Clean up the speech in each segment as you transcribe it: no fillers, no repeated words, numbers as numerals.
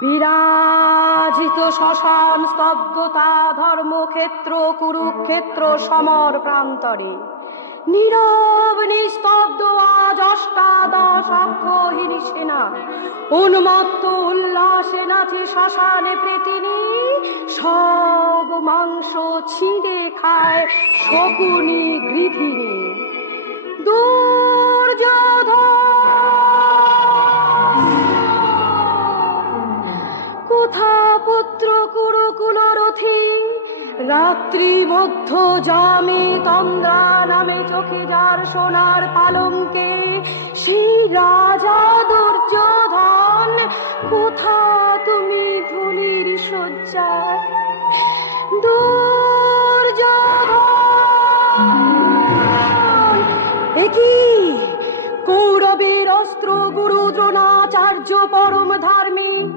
বিরাজিত শ্মশান স্তব্ধতা, ধর্মক্ষেত্র কুরুক্ষেত্র সমর প্রান্তরে নীরব নিস্তব্ধ আজ অষ্টাদশ অক্ষহীনী সেনা উন্মত্ত উল্লাসে নাচে শ্মশানে প্রেতিনী, সব মাংস ছিঁড়ে খায় শকুনি গৃধিনী। দুর্যোধন কোথা পুত্র কুরুকুল রথী, রাত্রি মধ্য জামে তন্দ্রা নামে চোখে যার সোনার পালঙ্কে, সেই রাজা দুর্যোধন কোথা তুমি ধুলির শয্যায়। দুর্যোধন একি কৌরবের অস্ত্র গুরু দ্রোণাচার্য পরম ধার্মিক,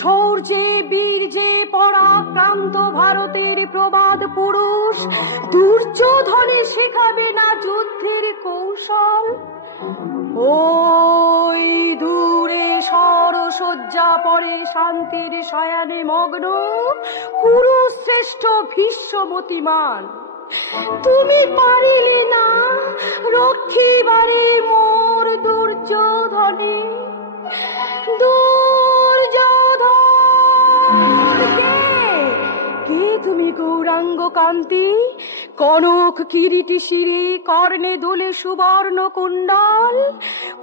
শৌর্যে বীর্যে পরাক্রান্ত ভারতের প্রবাদ পুরুষ, দুর্যোধনে শেখাবে না যুদ্ধের কৌশল। ওই দূরে সরসজ্জা পরে শান্তির শয়ানে মগ্ন কুরুশ্রেষ্ঠ ভীষ্মমতিমান, তুমি পারিলে না রক্ষিবারে মোর দুর্যোধনে। কে তুমি গৌরাঙ্গ কান্তি, কনক কিরীটি শিরে কর্ণে দোলে সুবর্ণ কুণ্ডল।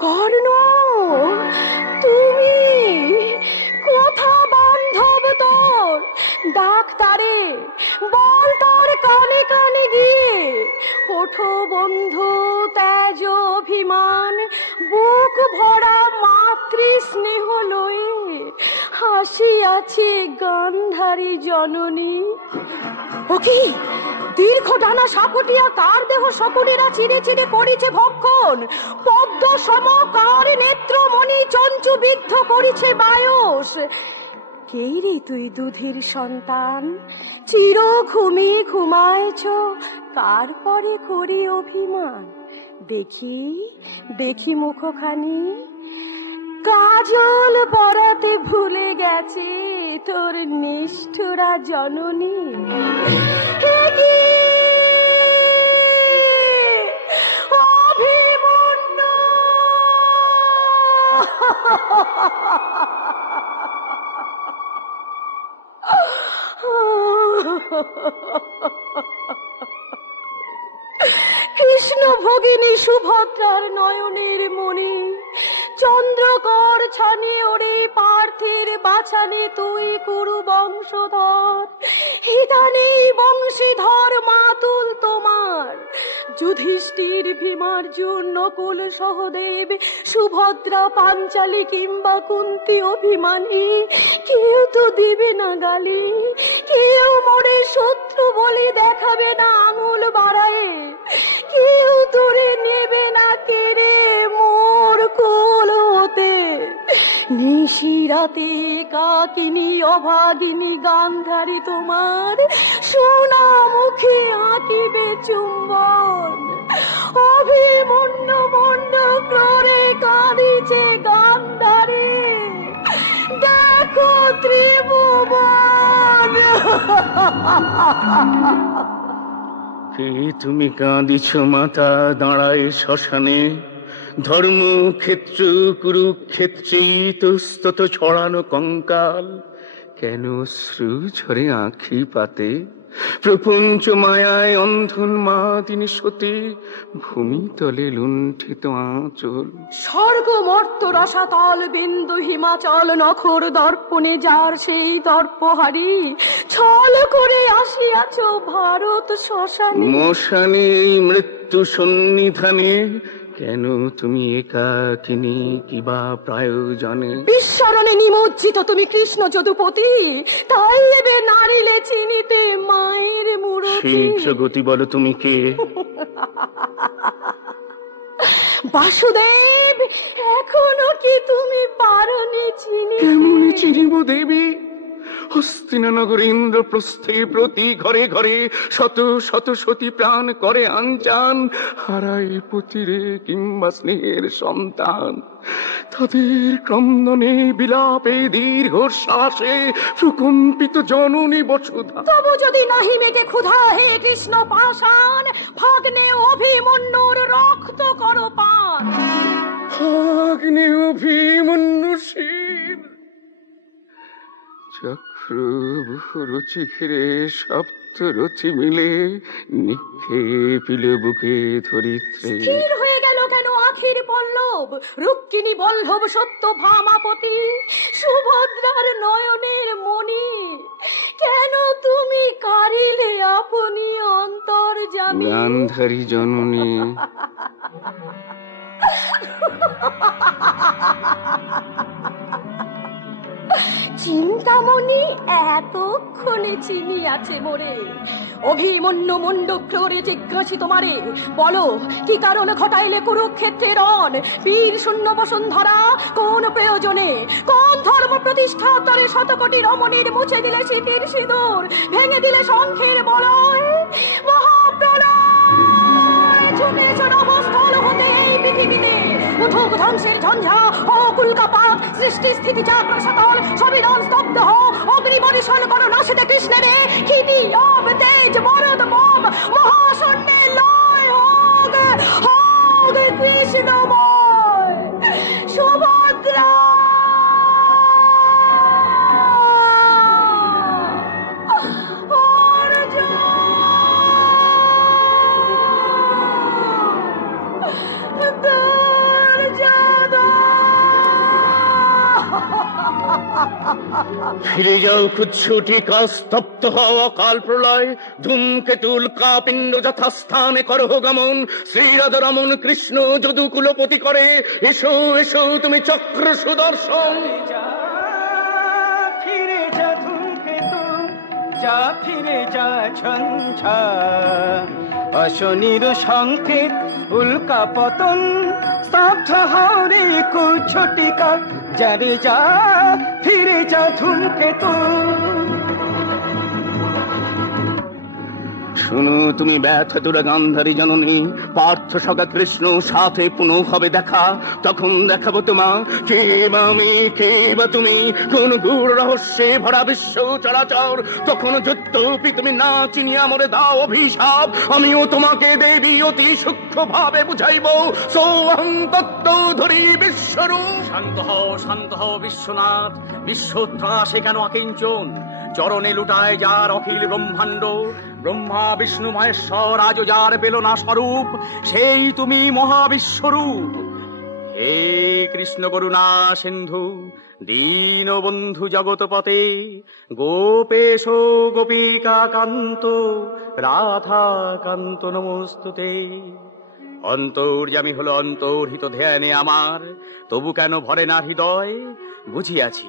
কর্ণ তুমি কোথা বান্ধব তোর, ডাক্তারে বল তার কানে কানে গিয়ে, ওঠো বন্ধু তেজ অভিমান, বুক ভরা মাতৃ স্নেহ লয়ে হাসিয়াছে গান্ধারী জননী। ও কি দীর্ঘ ডানা সাপটিয়া তার দেহ শকুনেরা চিরে চিরে করিছে ভক্ষণ, পদ্ম সমকার নেত্রমণি চঞ্চু বিদ্ধ করিছে বায়স। কে রে তুই দুধের সন্তান, চির ঘুমে ঘুমায়ছ, কার পরে করি অভিমান। দেখি দেখি মুখখানি, কাজল পরাতে ভুলে গেছে তোর নিষ্ঠুরা জননী। অভিমন্যু কৃষ্ণ ভগিনী সুভদ্রার নয়নের মণি, চন্দ্রকর ছানি ওরে পার্থের বাছানি, তুই কুরু বংশধর, হিদানি বংশীধর মাতুল তোমার। যুধিষ্ঠির ভীমার্জুন নকুল সহদেব সুভদ্রা পাঞ্চালী কিংবা কুন্তি অভিমানী, কেউ তো দিবে না গালি, কেউ মোরে শত্রু বলে দেখাবে না আঙুল বাড়ায়, কেউ তোরে নেবে না কেড়ে মোর কোল হতে। নিশিরাতে কাকিনী অভাগিনী গান্ধারী তোমার, সোনা মুখে আঁকিবে চুম্বন। অভিমন্যু মন্ড ক্রোরে কাঁদিছে গান্ধারী, দেখো ত্রিভুবন। কে তুমি কাঁদিছ মাতা দাঁড়ায় শ্মশানে, ধর্মক্ষেত্র কুরুক্ষেত্রে ইতস্তত ছড়ানো কঙ্কাল। কেন শ্রু ঝরে আঁখি পাতে, প্রপঞ্চ মায়ায় অন্ধন মা তিনি সতী, ভূমিতলে লুণ্ঠিত আঁচল। স্বর্গ মর্ত রসাতল বিন্দু হিমাচল, নখর দর্পণে যার সেই দর্পহারি, ছল করে আসিয়াছ ভারত শ্মশানে। মশানে এই মৃত্যু সন্নিধানে, কেন তুমি একাকিনী কিবা প্রয়োজনে। বিস্মরণে নিমজ্জিত তুমি কৃষ্ণ যদুপতি, তাই এবে নারিলে চিনিতে মায়ের শীঘ্র গতি বলো তুমি কে? বাসুদেব, এখনো কি তুমি পারোনি চিনি? কেমন চিনিব দেবী? হস্তিনা নগর ইন্দ্রপ্রস্থে প্রতি ঘরে ঘরে শত শত সতী প্রাণ করে আঞ্চান, হারায় পতিরে কিংবা স্নেহের সন্তান। তাদের ক্রন্দনে বিলাপে দীর্ঘশ্বাসে প্রকম্পিত জননী বসুধা। তবু যদি নাহি মেটে ক্ষুধা, হে কৃষ্ণ পাষাণ, ভাগ্নে অভিমন্যুর রক্ত করো পান। ভাগ্নে অভিমন্যু শির রুচি ঘিরে সপ্ত রচি মিলে নিক্ষেপিল বুকে ধরিত্রে। স্থির হয়ে গেল কেন আখির পল্লব, রুক্মিণী বল্লভ সত্য ভামাপতি, সুভদ্রার নয়নের মণি, কেন তুমি কারিলে আপনি অন্তর্যামী? গান্ধারী জননী। চিন্তামণি এতক্ষণে চিনি আছে মোরে। অভিমন্যু মণ্ডপ ফ্লোরে জিজ্ঞাসি তোমারে, বলো কি কারণ ঘটাইলে কুরুক্ষেত্রের রণ? বীর শূন্য বসুন্ধরা কোন প্রয়োজনে, কোন ধর্ম প্রতিষ্ঠা তরে শতকোটি রমণীর মুছে দিলে শীতের সিঁদুর, ভেঙে দিলে শঙ্খের বলয়? মহাপ্রলয় ছুটেছে নভস্থল হতে এই পৃথিবীতে, উঠুক ধ্বংসের ঝঞ্ঝা ও কুলকাপাত, সৃষ্টি স্থিতি চাক্র সকল সবিধান স্তব্ধ হো, অগ্নি বরিশন করো নাশিতে কৃষ্ণেরে, ক্ষিতি অব তেজ মরদ মম মহাশূন্যে লয় হোক, হোক কৃষ্ণময়। সুভদ্রা ফিরে যাও কুৎসুটি কা, স্তব্ধ হও অকাল প্রলয়, ধূমকেতুল কাপিণ্ড যথাস্থানে করহ গমন, শ্রীরাধা রমন কৃষ্ণ যদু কুলপতি করে, এসো এসো তুমি চক্র সুদর্শন। ফিরে যা ধূমকেতু, যা ফিরে যা ঝঞ্ঝা, অশনির সংকেত উল্কা পতন, স্তব্ধ হরে কুচ্ছটিকা, যারে যা ফিরে যা ধূমকেতু। শুনো তুমি ব্যথতুরা গান্ধারী জননী, পার্থ সখা কৃষ্ণ সাথে পুনঃ হবে দেখা, তখন দেখাবো তোমা কে বা আমি, কে বা তুমি, কোন গূঢ় রহস্যে ভরা বিশ্ব চরাচর। তখন যদ্যপি তুমি না চিনিয়া মরে দাও অভিশাপ, আমিও তোমাকে দেবী অতি সূক্ষ্ম ভাবে বুঝাইব, সোহং তত্ত্ব ধরি বিশ্বরূপ। শান্ত হও বিশ্বনাথ, বিশ্বত্রাসে কেন আকিঞ্চন, চরণে লুটায় যার অখিল ব্রহ্মাণ্ড, ব্রহ্মা বিষ্ণু মহেশ্বর আজ যার পেল না স্বরূপ, সেই তুমি মহাবিশ্বরূপ। হে কৃষ্ণ করুণা সিন্ধু, দীন বন্ধু জগৎপতে, গোপেশ গোপিকা কান্ত, রাধা কান্ত নমস্তুতে। অন্তর্যামী হলো অন্তর্হিত ধ্যানে আমার, তবু কেন ভরে না হৃদয়? বুঝিয়াছি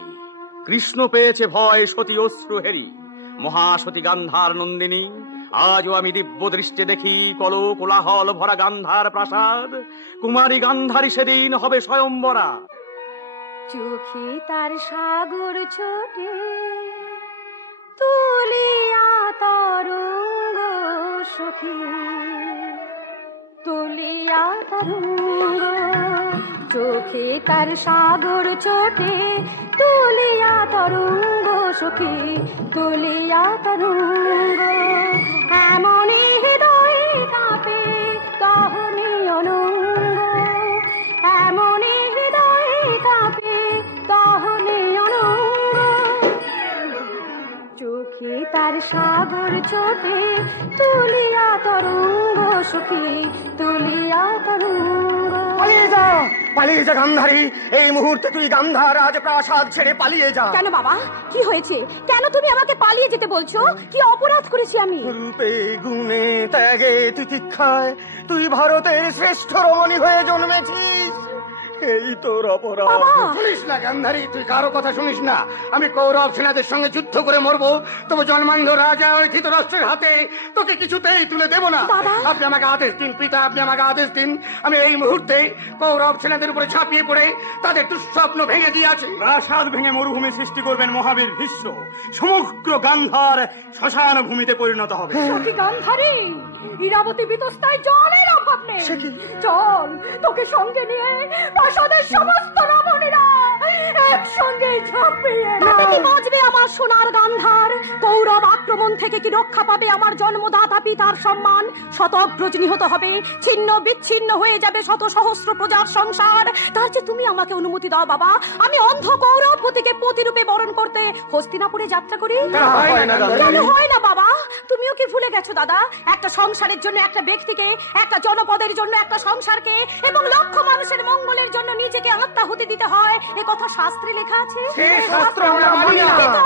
কৃষ্ণ পেয়েছে ভয় সতী অশ্রু হেরি, মহাসতী গান্ধার নন্দিনী। আজও আমি দিব্য দৃষ্টে দেখি কল কোলাহল ভরা গান্ধার প্রাসাদ, কুমারী গান্ধারী সেদিন হবে স্বয়ম্বরা। চোখে তার সাগর ছোটে, তুলিয়া তরঙ্গ সখী, তুলিয়া তরঙ্গ। চোখে তার সাগর ছোটে, তুলিয়া তরঙ্গ সখী, তুলিয়া তরঙ্গ। এমনি হৃদয়ে কাঁপে তহনি অনঙ্গ, এমনি হৃদয়ে কাঁপে তহনি অনঙ্গ। চোখে তার সাগর ছোটে, তুলিয়া তরঙ্গ সখী, তুলিয়া তরঙ্গ। পালিয়ে যা, পালিয়ে যা গান্ধারী, এই মুহূর্তে তুই গান্ধার রাজপ্রাসাদ ছেড়ে পালিয়ে যা। কেন বাবা, কি হয়েছে? কেন তুমি আমাকে পালিয়ে যেতে বলছো? কি অপরাধ করেছি আমি? রূপে গুণে ত্যাগে তিতিক্ষায় তুই ভারতের শ্রেষ্ঠ রমণী হয়ে জন্মেছিস, এই তোর অপরাধ। শুনিস না গান্ধারী, তুই কারো কথা শুনিস না। আমি কৌরব সেনাদের সঙ্গে যুদ্ধ করে মরবো, তবু জন্মান্ধ রাজা ওই ধৃতরাষ্ট্রের হাতে তোকে কিছুতেই তুলে দেব না। আপনি আমাকে আদেশ দিন পিতা, আপনি আমাকে আদেশ দিন। আমি এই মুহূর্তে কৌরব সেনাদের উপরে ঝাঁপিয়ে পড়ে তাদের দুঃস্বপ্ন ভেঙে দিয়েছি। প্রাসাদ ভেঙে মরুভূমি সৃষ্টি করবেন মহাবীর ভীষ্ম। সমগ্র গান্ধার শ্মশান ভূমিতে পরিণত হবে। গান্ধারী, ইরাবতী বিতস্তায় জলের অভাব নেই। চল, তোকে সঙ্গে নিয়ে প্রাসাদের সমস্ত রমণীরা একসঙ্গে ঝাঁপিয়ে বাজবে আমার সোনার গান্ধার। কৌরব আক্রমণ থেকে কি রক্ষা পাবে আমার জন্মদাতা পিতার সম্মান? শতগ্রজ নিহত হবে, ছিন্ন বিচ্ছিন্ন হয়ে যাবে শত সহস্র প্রজার সংসার। তার যে তুমি আমাকে অনুমতি দাও বাবা, আমি অন্ধ কৌরবপতিকে পতিরূপে বরণ করতে হস্তিনাপুরে যাত্রা করি। কেন হয় না বাবা? তুমিও কি ভুলে গেছো দাদা? একটা সংসারের জন্য একটা ব্যক্তিকে, একটা জনপদের জন্য একটা সংসারকে এবং লক্ষ মানুষের মঙ্গলের জন্য নিজেকে আত্মাহুতি দিতে হয়, এ কথা শাস্ত্রে লেখা আছে।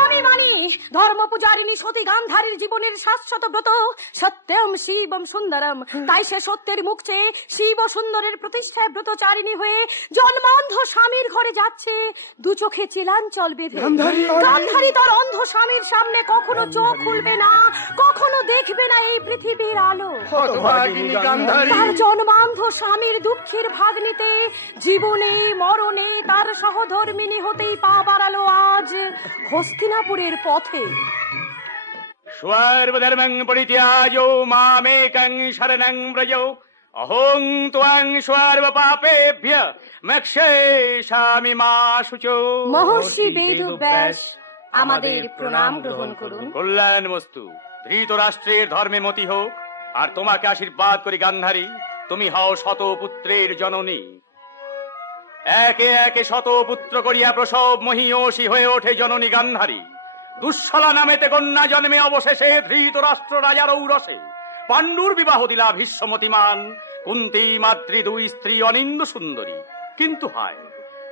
আমি মানি। ধর্ম পূজারিণী সতী গান্ধারীর জীবনের শাশ্বত ব্রত সত্যম শিবম সুন্দরম। তাই সে সত্যের মুখ চেয়ে শিব সুন্দরের প্রতিষ্ঠায় ব্রতচারিণী হয়ে জন্মান্ধ স্বামীর ঘরে যাচ্ছে, দু চোখে চিলাঞ্চল বেঁধে। গান্ধারী তার অন্ধ স্বামীর সামনে কখনো চোখ খুলবে না, কখনো দেখবে না এই পৃথিবীর আলো। তার জন্মান্ধ স্বামীর দুঃখের ভাগ নিতে জীবনে মরণে তার সহধর্মিনী হতেই পা বাড়ালো আজ হস্তিনাপুরের পথে। স্বর্বধর্মং পরিত্যাজো মামেকং শরণং ব্রজ, অহং ত্বং সর্বপাপেভ্য মোক্ষয়িষ্যামি মা শুচো। মহর্ষি বেদব্যাস আমাদের প্রণাম গ্রহণ করুন। কল্যাণমস্তু। ধৃতরাষ্ট্রের ধর্মে মতি হোক। আর তোমাকে আশীর্বাদ করি গান্ধারী, তুমি হও শত পুত্রের জননী। একে একে শত পুত্র করিয়া প্রসব মহীয়সী হয়ে ওঠে জননী গান্ধারী। দুঃশলা নামেতে কন্যা জন্মে অবশেষে ধৃতরাষ্ট্র রাজার ঔরসে পাণ্ডুর বিবাহ দিলা ভীষ্মতিমান। কুন্তী মাতৃ দুই স্ত্রী অনিন্দ সুন্দরী। কিন্তু হায়,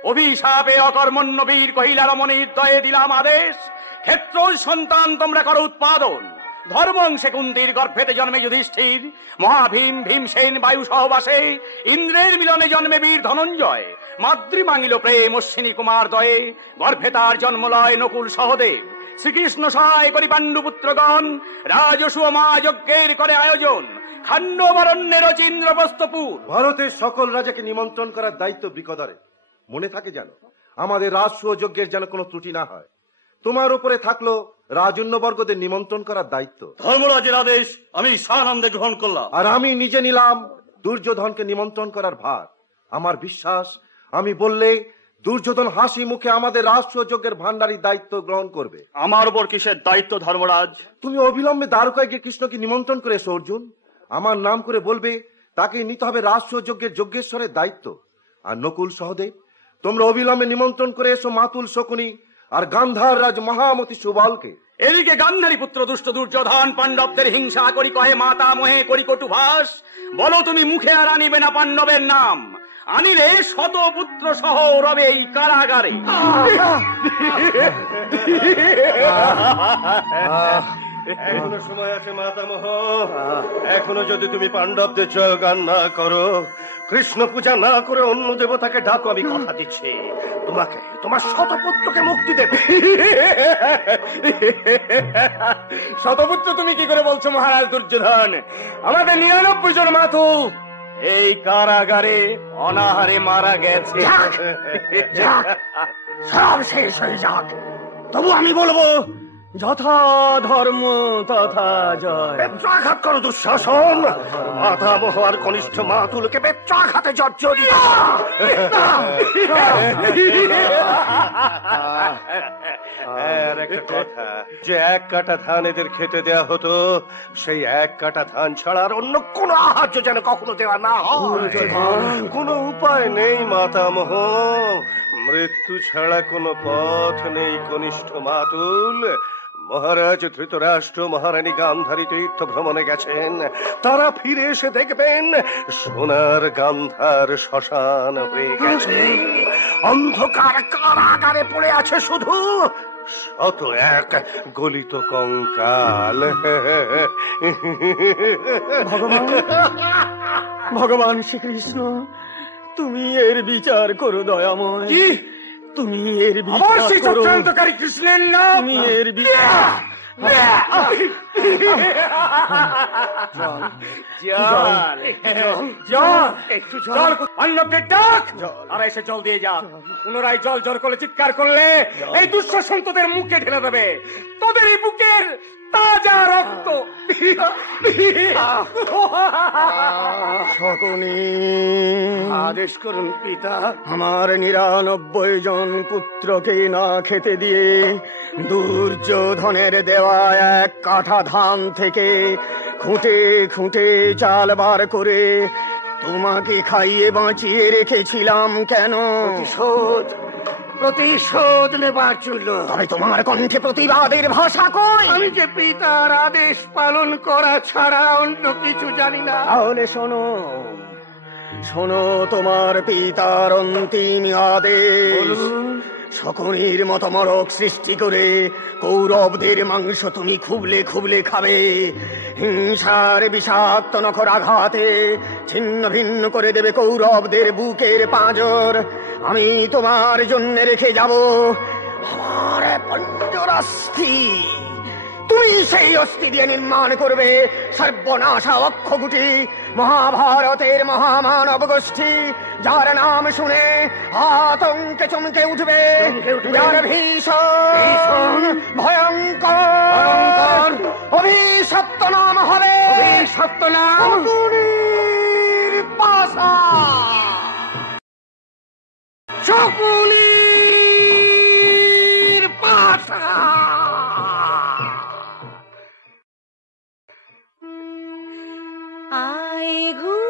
অভিশাপে অকর্মণ্য বীর কহিলা রমণীর দয়ে দিলাম আদেশ, ক্ষেত্র সন্তান তোমরা করো উৎপাদন। ধর্মংশে কুন্তীর গর্ভেতে জন্মে যুধিষ্ঠির, মহাভীম ভীমসেন বায়ু সহবাসে ইন্দ্রের মিলনে জন্মে বীর ধনঞ্জয়। মাতৃ মাঙ্গিল প্রেম অশ্বিনী কুমার দয়ে, গর্ভে তার জন্মলয় নকুল সহদেব। শ্রীকৃষ্ণ সহায় করি পাণ্ডুপুত্রগণ, রাজসু মা যজ্ঞের করে আয়োজন। খান্ডবরণ্যের চিন্দ্রপ্রস্থপুর। ভারতের সকল রাজাকে নিমন্ত্রণ করার দায়িত্ব বৃকদরে। মনে থাকে যেন আমাদের রাজসু যজ্ঞের যেন কোনো ত্রুটি না হয়। তোমার উপরে থাকলো রাজন্যবর্গদের নিমন্ত্রণ করার দায়িত্ব। ধর্মরাজের আদেশ আমি সানন্দে গ্রহণ করলাম। আর আমি নিজে নিলাম দুর্যোধনকে নিমন্ত্রণ করার ভার। আমার বিশ্বাস, আমি বললে দুর্যোধন হাসি মুখে আমাদের রাষ্ট্র যজ্ঞের ভান্ডারীর দায়িত্ব গ্রহণ করবে। আমার উপর কিসের দায়িত্ব ধর্মরাজ? তুমি অবিলম্বে দ্বারকায় গিয়ে কৃষ্ণকে নিমন্ত্রণ করে এসো অর্জুন। আমার নাম করে বলবে তাকে নিতে হবে রাষ্ট্র যজ্ঞের যজ্ঞেশ্বরের দায়িত্ব। আর নকুল সহদেব, তোমরা অবিলম্বে নিমন্ত্রণ করে এসো মাতুল শকুনি আর গান্ধার রাজ মহামতি সুবলকে। এদিকে গান্ধারী পুত্র দুষ্ট দুর্যোধন পাণ্ডবদের হিংসা করি কহে মাতা মোহে করি কটুভাস। বলো তুমি মুখে আর আনিবে না পাণ্ডবের নাম, আনিলে শত পুত্র সহ রবে এই কারাগারে। এখনো সময় আছে মাতামহ। এখনো যদি তুমি পাণ্ডবদের জয়গান না করো, কৃষ্ণ পূজা না করে অন্য দেবতাকে ডাকো, আমি কথা দিচ্ছি তোমাকে তোমার শতপুত্রকে মুক্তি দেবে। শতপুত্র তুমি কি করে বলছো মহারাজ দুর্যোধন? আমাদের 99 জন মাতুল এই কারাগারে অনাহারে মারা গেছে। সব শেষ হয়ে যাক, তবু আমি বলবো যথা ধর্ম তথা জয়। বেত্রাঘাত করো দুঃশাসন। মাতামহ আর কনিষ্ঠ মাতুলকে বেত্রাঘাতে জর্জরিত। আর একটা কথা, যে এক কাটা ধান এদের খেতে দেয়া হতো, সেই এক কাটা ধান ছাড়া আর অন্য কোন আহার্য যেন কখনো দেওয়া না হয়। কোনো উপায় নেই মাতামহ, মৃত্যু ছাড়া কোনো পথ নেই কনিষ্ঠ মাতুল। মহারাজ ধৃতরাষ্ট্র মহারানী গান্ধারী তীর্থ ভ্রমণে গেছেন। তারা ফিরে এসে দেখবেন সোনার গান্ধার শ্মশান হয়ে গেছে। অন্ধকার কারাগারে পড়ে আছে শুধু শত এক গলিত কঙ্কাল। ভগবান শ্রীকৃষ্ণ, তুমি এর বিচার করো দয়াময়। কি তুমি এর আবার বিচার সেই করো। চক্রান্তকারী কৃষ্ণের নাম? তুমি এর বিচার পাণ্ডবকে ডাক, আর এসে জল দিয়ে যা। পুনরায় জল জল করে চিৎকার করলে এই দুষ্ট সন্তদের মুখে ঢেলে দেবে তোদের এই বুকের তাজা রক্ত। শকুনি, আদেশ করুন পিতা। আমার 99 জন পুত্রকে না খেতে দিয়ে দুর্যোধনের দেওয়া 1 কাঠা ধান থেকে খুঁটে খুঁটে চাল বার করে তোমাকে খাইয়ে বাঁচিয়ে রেখেছিলাম কেন? প্রতিশোধ নেবার জন্য। তবে তোমার কণ্ঠে প্রতিবাদের ভাষা কই? আমি যে পিতার আদেশ পালন করা ছাড়া অন্য কিছু জানি না। তাহলে শোনো, শোনো তোমার পিতার অন্তিম আদেশ। শকুনির মতো মরক সৃষ্টি করে কৌরবদের মাংস তুমি খুবলে খুবলে খাবে। হিংসার বিষাক্ত নখর আঘাতে ছিন্ন ভিন্ন করে দেবে কৌরবদের বুকের পাঁজর। আমি তোমার জন্য রেখে যাব আমার পঞ্জরাস্থি। তুমি সেই অস্থি দিয়ে নির্মাণ করবে সর্বনাশা অক্ষগুটি, মহাভারতের মহামানব গোষ্ঠী, যার নাম শুনে আতঙ্কে চমকে উঠবে, যার ভীষণ ভয়ঙ্কর অভিশপ্ত নাম হবে সত্য নাম শকুনির পাশা। শকুনির পাশা। আয় ঘুম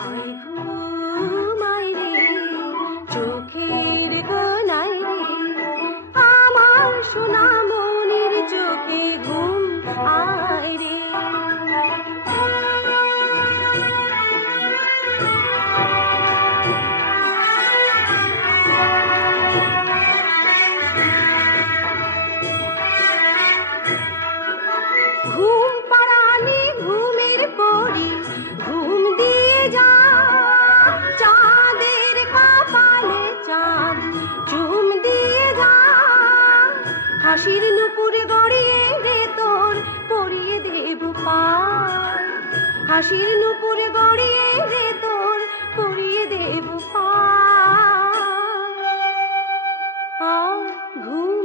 আয় ঘুমাই রে চোখের কোনায় রে, আমার সোনা মনের চোখে ঘুম আয় রে। ঘুম পাড়ানি ঘুমের পরি ঘুম দিয়ে যা, চাঁদের কপালে চাঁদ চুম দিয়ে যা, হাসির নুপুর গড়িয়ে রে তোর পরিয়ে দেব পায়, হাসির নুপুর গড়িয়ে রে তোর পরিয়ে দেব পায়। আয় ঘুম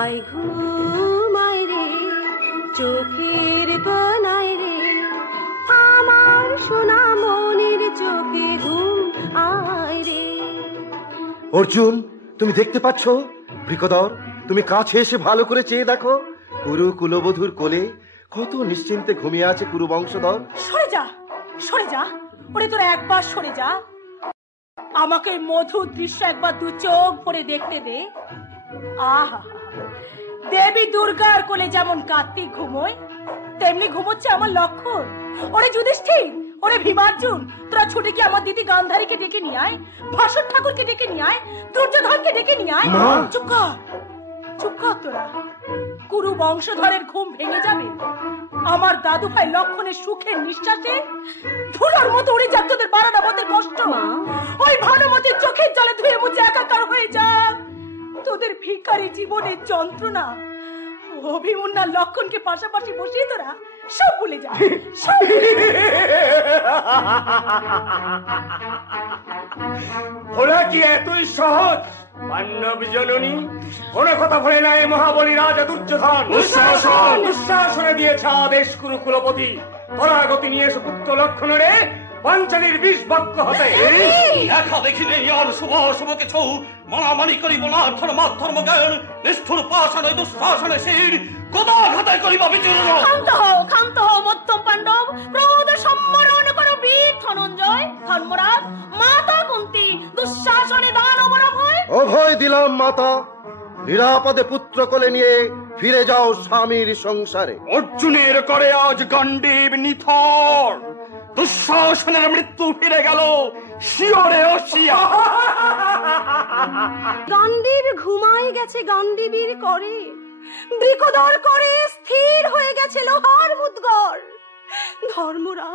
আয় ঘুম আয় রে চোখের কোনায় রে, আমার সোনা মনের চোখে ঘুম আয় রে। অর্জুন, তুমি দেখতে পাচ্ছ? বৃকদর, তুমি কাছে এসে ভালো করে চেয়ে দেখো। কুরু কুলবধূর কোলে কত নিশ্চিন্তে ঘুমিয়ে আছে কুরু বংশধর। সরে যা, সরে যা, ওরে তোরা একবার সরে যা। আমাকে মধুর দৃশ্য একবার দু চোখ ভরে দেখতে দে। আহা, দেবী দুর্গার কোলে যেমন কার্তিক ঘুমোয়, তেমনি ঘুমোচ্ছে আমার লক্ষণ। ওরে যুধিষ্ঠির, ওরে ভীমার্জুন, তোরা ছুটে কি আমার দিদি গান্ধারীকে ডেকে নিয়ে আয়, ভাস্বর ঠাকুরকে ডেকে নিয়ে আয়, দুর্যোধনকে ডেকে নিয়ে আয়। চুপ কর, চুপ কর তোরা। কুরু বংশধরের ঘুম ভেঙে যাবে, আমার দাদু ভাই লক্ষণের সুখের নিঃশ্বাসে ধুলোর মতো উড়ে যাক তোদের বারানা মতের কষ্ট। ওই ভানুমতির চোখের জলে ধুয়ে মুছে একাকার হয়ে যাক তোদের ভিখারি জীবনের যন্ত্রণা। অভিমন্যা লক্ষণকে পাশাপাশি বসিয়ে তোরা সব ভুলে যা, সব ওরা কি এতই সহজ? পাণ্ডব জননী কোনো কথা বলে নাই মহাবলী রাজা দুর্যোধন। দুঃশাসনে দিয়েছে আদেশ কুরু কুলপতি, পরাগতি নিয়ে সুপুত্র লক্ষণরে পাঞ্চালীর 20 বাক্য হতে। দেখা দেখিলে আর শুভ শুভ কিছু মানামানি করিব না, ধর্ম জ্ঞান নিষ্ঠুর পাষাণে দুঃশাসনে শির গদাঘাতায় করিবা বিচূর্ণ। ক্ষান্ত হও মধ্যম পাণ্ডব, প্রমোদের সম্মরণ করো বীর ধনঞ্জয়। ধর্মরাজ, মাতা কুন্তী, দুঃশাসনে দানবর ভয়। অভয় দিলাম মাতা, নিরাপদে পুত্র কোলে নিয়ে ফিরে যাও স্বামীর সংসারে। অর্জুনের করে আজ গান্ডীব নিথর, দুঃশাসনের মৃত্যু ফিরে গেল, শিওরে ও শিয়া। গান্ডীব ঘুমায় গেছে গান্ডীবীর করে, বৃকোদর করে স্থির হয়ে গেছে লোহার মুদগর। ধর্মরাজ